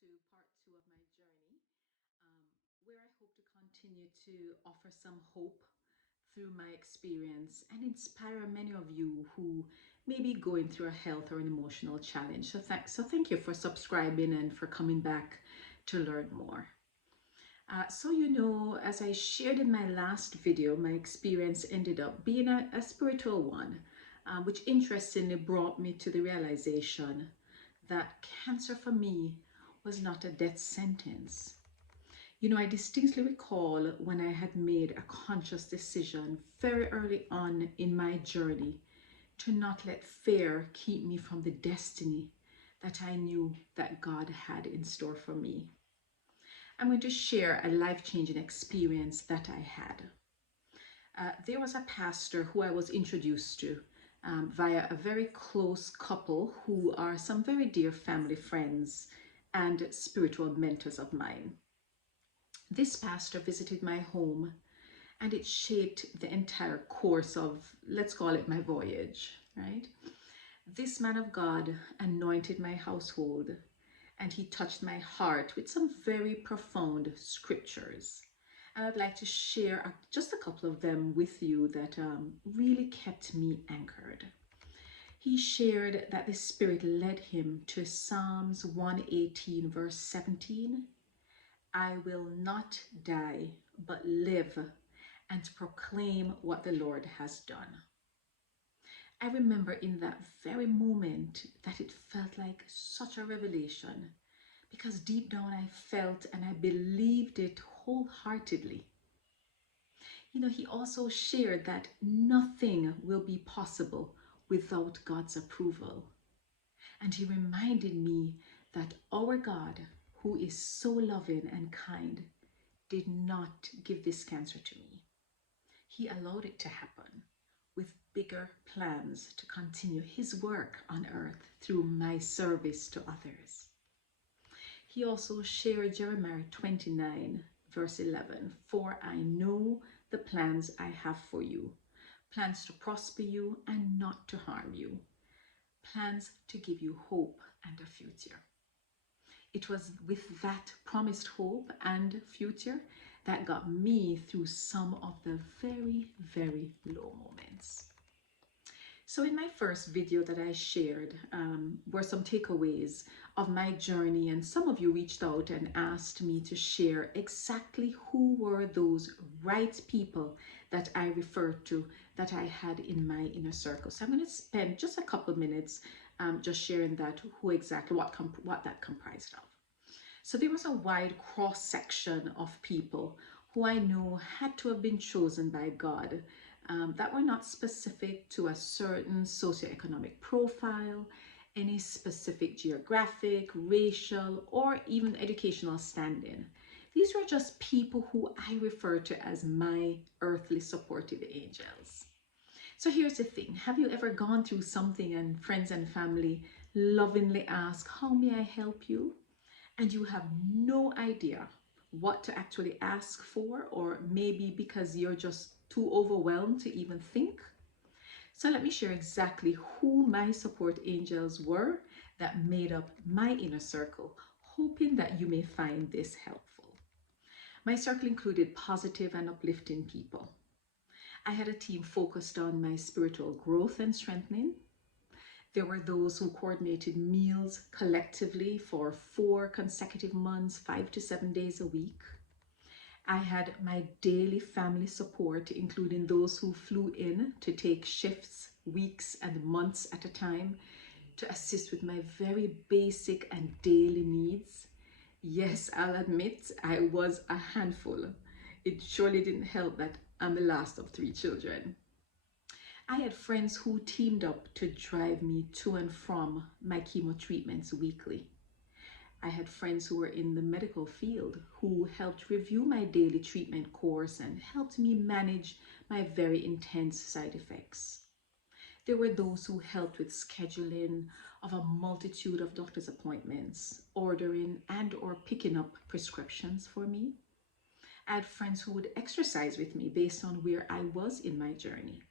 to part two of my journey, where I hope to continue to offer some hope through my experience and inspire many of you who may be going through a health or an emotional challenge. So thank you for subscribing and for coming back to learn more. As I shared in my last video, my experience ended up being a spiritual one, which interestingly brought me to the realization that cancer for me was not a death sentence. I distinctly recall when I had made a conscious decision very early on in my journey to not let fear keep me from the destiny that I knew that God had in store for me. I'm going to share a life-changing experience that I had. There was a pastor who I was introduced to via a very close couple who are some very dear family friends and spiritual mentors of mine. This pastor visited my home and it shaped the entire course of, let's call it, my voyage, right? This man of God anointed my household and he touched my heart with some very profound scriptures. And I'd like to share just a couple of them with you that really kept me anchored. He shared that the Spirit led him to Psalms 118, verse 17. I will not die, but live and proclaim what the Lord has done. I remember in that very moment that it felt like such a revelation, because deep down I felt and I believed it wholeheartedly. He also shared that nothing will be possible without God's approval. And he reminded me that our God, who is so loving and kind, did not give this cancer to me. He allowed it to happen with bigger plans to continue his work on earth through my service to others. He also shared Jeremiah 29, verse 11, for I know the plans I have for you, plans to prosper you and not to harm you, plans to give you hope and a future. It was with that promised hope and future that got me through some of the very, very low moments. So in my first video that I shared were some takeaways of my journey, and some of you reached out and asked me to share exactly who were those right people that I referred to that I had in my inner circle. So I'm going to spend just a couple minutes just sharing that, who exactly, what that comprised of. So there was a wide cross-section of people who I know had to have been chosen by God that were not specific to a certain socioeconomic profile, any specific geographic, racial, or even educational standing. These were just people who I refer to as my earthly supportive angels. So here's the thing. Have you ever gone through something and friends and family lovingly ask, how may I help you? And you have no idea what to actually ask for, or maybe because you're just too overwhelmed to even think? So let me share exactly who my support angels were that made up my inner circle, hoping that you may find this helpful. My circle included positive and uplifting people. I had a team focused on my spiritual growth and strengthening. There were those who coordinated meals collectively for 4 consecutive months, 5 to 7 days a week. I had my daily family support, including those who flew in to take shifts, weeks and months at a time, to assist with my very basic and daily needs. Yes, I'll admit I was a handful. It surely didn't help that I'm the last of 3 children. I had friends who teamed up to drive me to and from my chemo treatments weekly. I had friends who were in the medical field who helped review my daily treatment course and helped me manage my very intense side effects. There were those who helped with scheduling of a multitude of doctor's appointments, ordering and or picking up prescriptions for me. I had friends who would exercise with me based on where I was in my journey.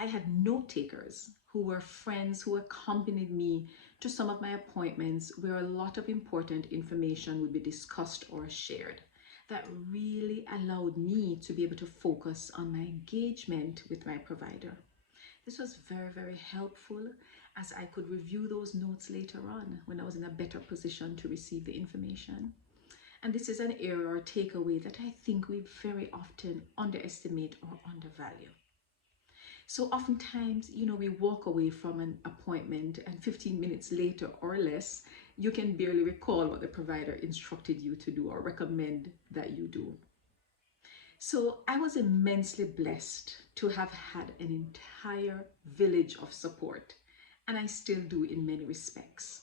I had note takers who were friends who accompanied me to some of my appointments where a lot of important information would be discussed or shared. That really allowed me to be able to focus on my engagement with my provider. This was very, very helpful as I could review those notes later on when I was in a better position to receive the information. And this is an area or takeaway that I think we very often underestimate or undervalue. So oftentimes, we walk away from an appointment and 15 minutes later or less, you can barely recall what the provider instructed you to do or recommend that you do. So I was immensely blessed to have had an entire village of support, and I still do in many respects.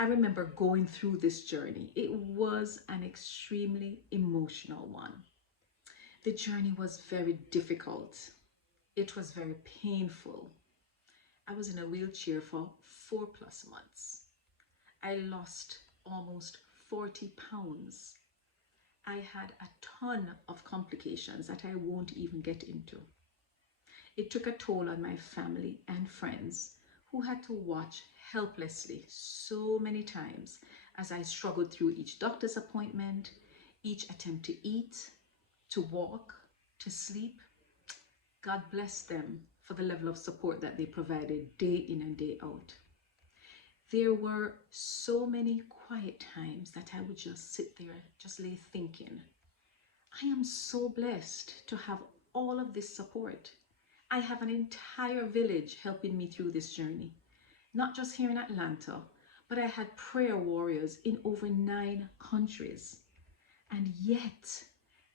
I remember going through this journey. It was an extremely emotional one. The journey was very difficult. It was very painful. I was in a wheelchair for 4+ months. I lost almost 40 pounds. I had a ton of complications that I won't even get into. It took a toll on my family and friends who had to watch helplessly so many times as I struggled through each doctor's appointment, each attempt to eat, to walk, to sleep. God bless them for the level of support that they provided day in and day out. There were so many quiet times that I would just sit there, just lay thinking, I am so blessed to have all of this support. I have an entire village helping me through this journey, not just here in Atlanta, but I had prayer warriors in over 9 countries. And yet,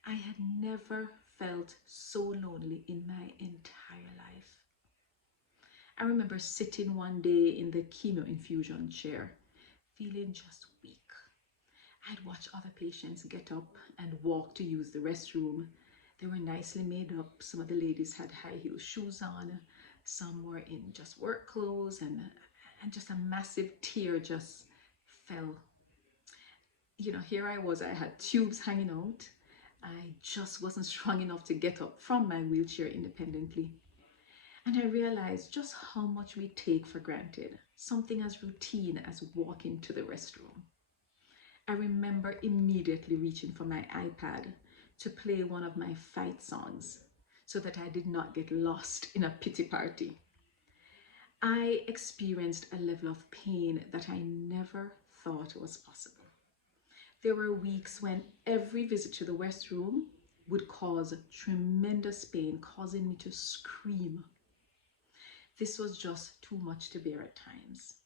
I had never felt so lonely in my entire life. I remember sitting one day in the chemo infusion chair, feeling just weak. I'd watch other patients get up and walk to use the restroom. They were nicely made up. Some of the ladies had high heel shoes on. Some were in just work clothes, and just a massive tear just fell. Here I was, I had tubes hanging out. I just wasn't strong enough to get up from my wheelchair independently. And I realized just how much we take for granted, something as routine as walking to the restroom. I remember immediately reaching for my iPad to play one of my fight songs so that I did not get lost in a pity party. I experienced a level of pain that I never thought was possible. There were weeks when every visit to the restroom would cause tremendous pain, causing me to scream. This was just too much to bear at times.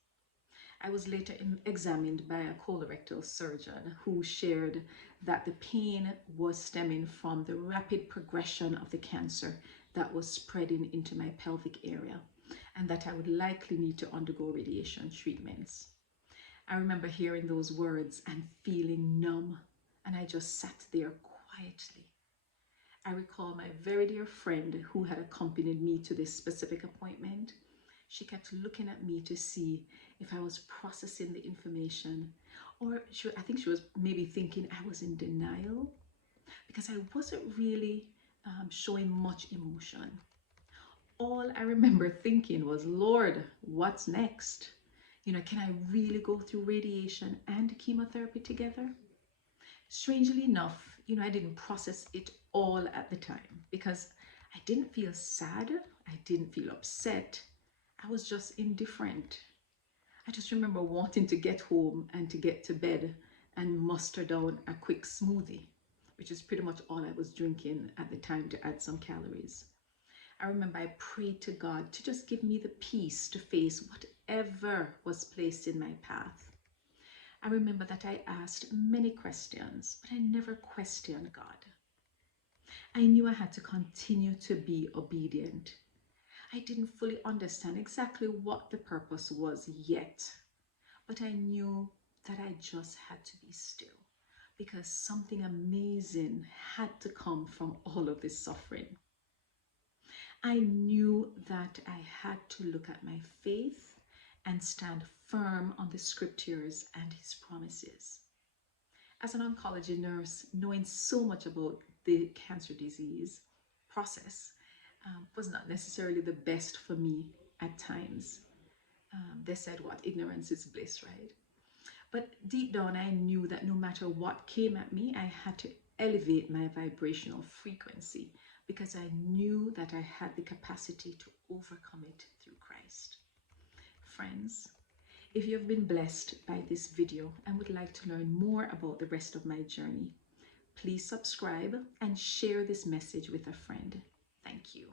I was later examined by a colorectal surgeon who shared that the pain was stemming from the rapid progression of the cancer that was spreading into my pelvic area, and that I would likely need to undergo radiation treatments. I remember hearing those words and feeling numb, and I just sat there quietly. I recall my very dear friend who had accompanied me to this specific appointment. She kept looking at me to see if I was processing the information, or I think she was maybe thinking I was in denial because I wasn't really showing much emotion. All I remember thinking was, Lord, what's next? Can I really go through radiation and chemotherapy together? Strangely enough, I didn't process it all at the time because I didn't feel sad. I didn't feel upset. I was just indifferent. I just remember wanting to get home and to get to bed and muster down a quick smoothie, which is pretty much all I was drinking at the time to add some calories. I remember I prayed to God to just give me the peace to face whatever was placed in my path. I remember that I asked many questions, but I never questioned God. I knew I had to continue to be obedient. I didn't fully understand exactly what the purpose was yet, but I knew that I just had to be still because something amazing had to come from all of this suffering. I knew that I had to look at my faith and stand firm on the scriptures and his promises. As an oncology nurse, knowing so much about the cancer disease process was not necessarily the best for me at times. They said, what? Ignorance is bliss, right? But deep down, I knew that no matter what came at me, I had to elevate my vibrational frequency because I knew that I had the capacity to overcome it through Christ. Friends, if you've been blessed by this video and would like to learn more about the rest of my journey, please subscribe and share this message with a friend. Thank you.